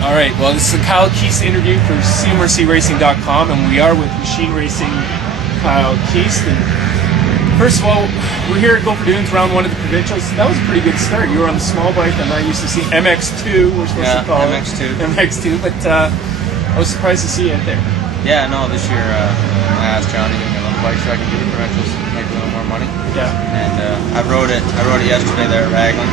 All right, well, this is a Kyle Keast interview for CMRCRacing.com, and we are with Machine Racing Kyle Keast. And first of all, we're here at Gopher Dunes, round one of the Provincials. That was a pretty good start. You were on the small bike, and I used to see MX2, we're supposed to call MX2. it. MX2, but I was surprised to see you out there. Yeah, no, this year I asked Johnny to give me a little bike so I can do the Provincials, make a little more money. Yeah. And I rode it yesterday there at Raglan.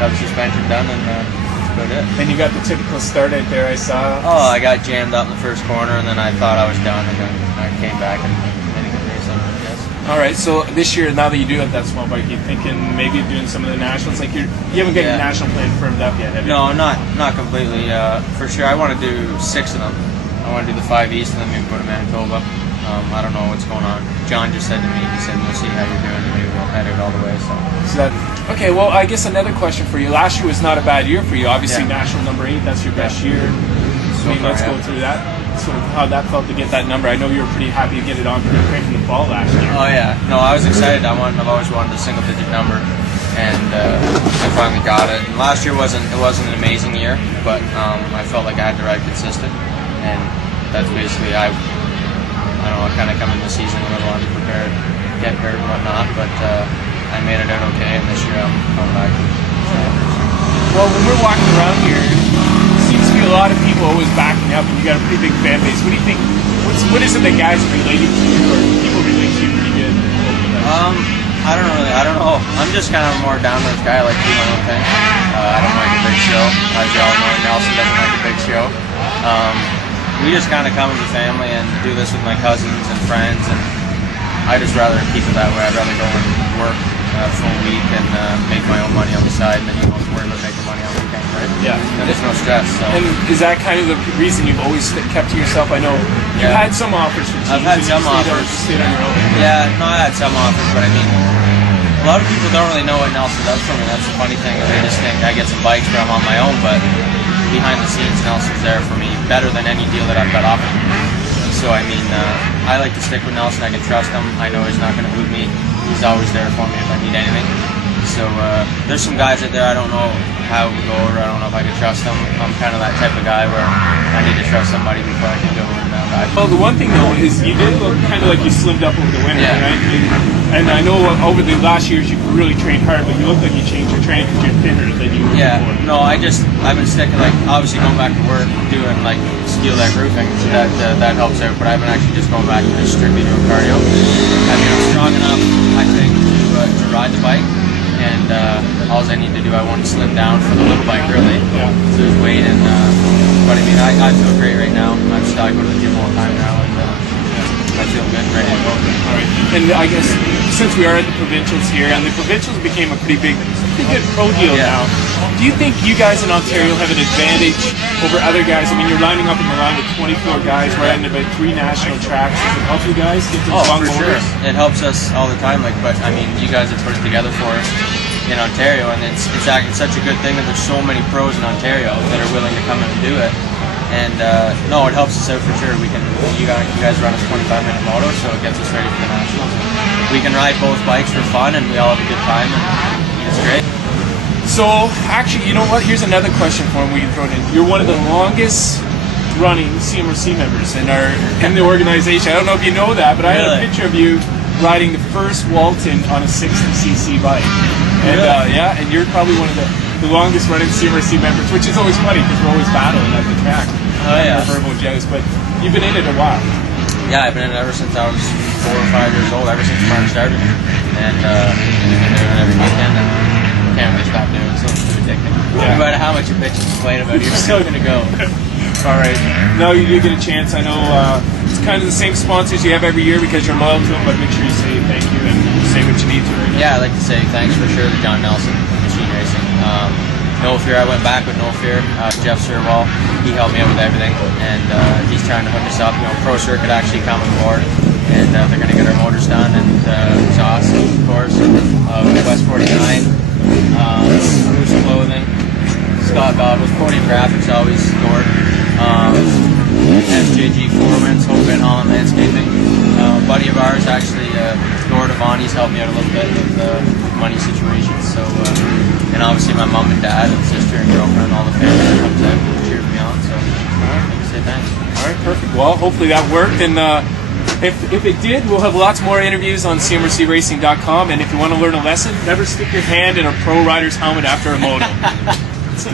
Got the suspension done, and that's about it. And you got the typical start out there, I saw. Oh, I got jammed up in the first corner, and then I thought I was done, and then I came back and made a good race, I guess. All right, so this year, now that you do have that small bike, you thinking maybe doing some of the nationals? Like you haven't got your national plan firmed up yet, have you? No, not completely. For sure, I want to do 6 of them. I want to do the 5 East and then maybe go to Manitoba. I don't know what's going on. John just said to me, he said, we'll see how you're doing, and maybe we'll head out all the way. Okay, well, I guess another question for you. Last year was not a bad year for you. Obviously, national number 8, that's your best year. Let's go through that. Sort of how that felt to get that number. I know you were pretty happy to get it on from the fall last year. Oh yeah, no, I was excited. I've always wanted a single-digit number, and I finally got it. And last year wasn't an amazing year, but I felt like I had to ride consistent, and that's basically I don't know. I kind of come into the season a little underprepared, get hurt and whatnot, but I made it out okay, and this year I'm coming back. Well, when we're walking around here, there seems to be a lot of people always backing up, and you got a pretty big fan base. What do you think? What is it that guys are relating to you, or people relate to you pretty good? I don't know. I'm just kind of a more down-to-earth guy. I like to do my own thing. I don't like a big show. As you all know, Nelson doesn't like a big show. We just kind of come as a family and do this with my cousins and friends, and I just rather keep it that way. I'd rather go and work full week and make my own money on the side, and then you don't have to worry about making money on the weekend, right? Yeah. And there's no stress. So. And is that kind of the reason you've always kept to yourself? I know you had some offers for teams. I've had some offers. You stayed on your own. Yeah, no, I had some offers, but I mean, a lot of people don't really know what Nelson does for me. That's the funny thing. They just think I get some bikes where I'm on my own, but behind the scenes, Nelson's there for me better than any deal that I've got offered. So I mean, I like to stick with Nelson. I can trust him. I know he's not going to boot me. He's always there for me if I need anything. So there's some guys out there I don't know how it would go over. I don't know if I can trust them. I'm kind of that type of guy where I need to trust somebody before I can go and ride. Well, the one thing though is you did look kind of like you slimmed up over the winter, right? And I know over the last years you've really trained hard, but you look like you changed your training because you're thinner than you were before. No, I've been sticking, like, obviously going back to work, doing like steel deck roofing, so that helps out, but I've been actually just going back to just strictly doing cardio. I mean, I'm strong enough, I think, to ride the bike, and all I need to do, I want to slim down for the little bike, really. Yeah. So there's weight, and but I mean, I feel great right now. I go to the gym all the time now, and I feel good, ready to go. All right. And I guess since we are at the Provincials here, and the Provincials became a pretty good pro deal now, do you think you guys in Ontario have an advantage over other guys? I mean, you're lining up in the line with 24 guys, riding about 3 national tracks. Does it help you guys get to long for borders? Sure. It helps us all the time. But I mean, you guys have put it together for us in Ontario, and it's such a good thing that there's so many pros in Ontario that are willing to come in and do it. And no, it helps us out for sure. You guys run a 25-minute moto, so it gets us ready for the nationals. We can ride both bikes for fun, and we all have a good time, and it's great. So, actually, you know what? Here's another question for him we can throw it in. You're one of the longest running CMRC members in the organization. I don't know if you know that, but I had a picture of you riding the first Walton on a 60cc bike. And and you're probably one of the longest running CMRC members, which is always funny because we're always battling at the track. Verbal joust, but you've been in it a while. Yeah, I've been in it ever since I was 4 or 5 years old, ever since Mark started. And I've been doing it every weekend, and can't really stop doing it, so it's too addicting. No matter how much you bitch and complain about it, you're still going to go. All right. Now you do get a chance. I know it's kind of the same sponsors you have every year because you're loyal to them, but make sure you say thank you and say what you need to right now. Yeah, I'd like to say thanks for sure to John Nelson, Machine Racing. No Fear, I went back with No Fear. Jeff Sirwall, he helped me out with everything, and he's trying to hook us up. Pro Circuit actually coming aboard, and they're going to get our motors done, and Joss, of course, West 49, Loose Clothing, Scott Goggles, Podium Graphics always scored, SJG Foreman's, Hope and Holland Landscaping. Buddy of ours, actually, Gord Avani's helped me out a little bit with money situations. So, and obviously my mom and dad and sister and girlfriend, all the family that comes out and cheers me on. So Perfect. Well, hopefully that worked, and if it did, we'll have lots more interviews on CMRCRacing.com. And if you want to learn a lesson, never stick your hand in a pro rider's helmet after a moto.